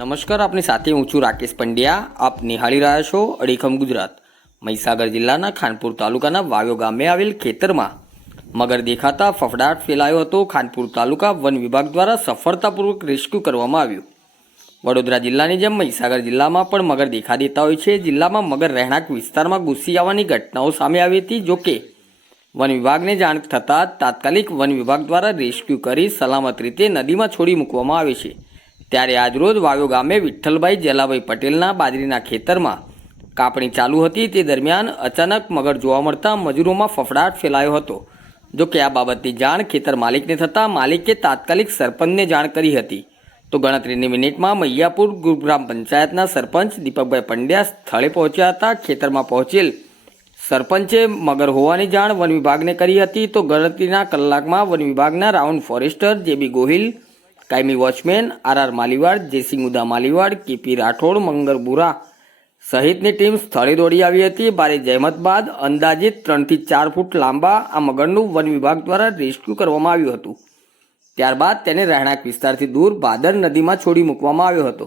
નમસ્કાર, આપની સાથે હું છું રાકેશ પંડ્યા. આપ નિહાળી રહ્યા છો અડીખમ ગુજરાત. મહીસાગર જિલ્લાના ખાનપુર તાલુકાના વાયો ગામે આવેલ ખેતરમાં મગર દેખાતા ફફડાટ ફેલાયો હતો. ખાનપુર તાલુકા વન વિભાગ દ્વારા સફળતાપૂર્વક રેસ્ક્યુ કરવામાં આવ્યું. વડોદરા જિલ્લાની જેમ મહીસાગર જિલ્લામાં પણ મગર દેખા દેતા હોય છે. જિલ્લામાં મગર રહેણાંક વિસ્તારમાં ઘૂસી આવવાની ઘટનાઓ સામે આવી હતી. જોકે વન વિભાગને જાણ થતાં તાત્કાલિક વન વિભાગ દ્વારા રેસ્ક્યુ કરી સલામત રીતે નદીમાં છોડી મૂકવામાં આવે છે. ત્યારે આજરોજ વાયો ગામે વિઠ્ઠલભાઈ જેલાભાઈ પટેલના બાજરીના ખેતરમાં કાપણી ચાલુ હતી. તે દરમિયાન અચાનક મગર જોવા મળતા મજૂરોમાં ફફડાટ ફેલાયો હતો. જો કે આ બાબતની જાણ ખેતર માલિકને થતાં માલિકે તાત્કાલિક સરપંચને જાણ કરી હતી. તો ગણતરીની મિનિટમાં મૈયાપુર ગ્રામ પંચાયતના સરપંચ દીપકભાઈ પંડ્યા સ્થળે પહોંચ્યા હતા. ખેતરમાં પહોંચેલ સરપંચે મગર હોવાની જાણ વન વિભાગને કરી હતી. તો ગણતરીના કલાકમાં વન વિભાગના રાઉન્ડ ફોરેસ્ટર જેબી ગોહિલ કાયમી watchman R R Malivad JC Muda Malivad, KP Rathod, Mangar Bura સહિતની ટીમ સ્થળે દોડી આવી હતી. ભારે જહેમત બાદ અંદાજિત ત્રણથી ચાર ફૂટ લાંબા આ મગરનું વન વિભાગ દ્વારા રેસ્ક્યુ કરવામાં આવ્યું હતું. ત્યારબાદ તેને રહેણાંક વિસ્તારથી દૂર ભાદર નદીમાં છોડી મૂકવામાં આવ્યો હતો.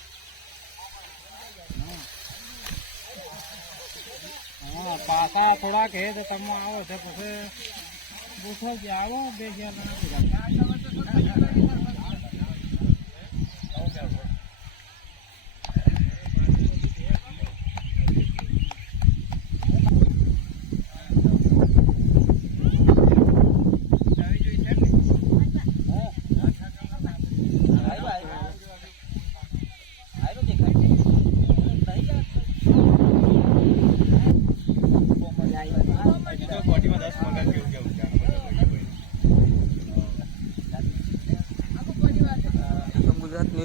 પાછા થોડાક હે તો તમે આવો તો પછી પૂછો આવો બે એકમ ગુજરાત ન્યૂઝ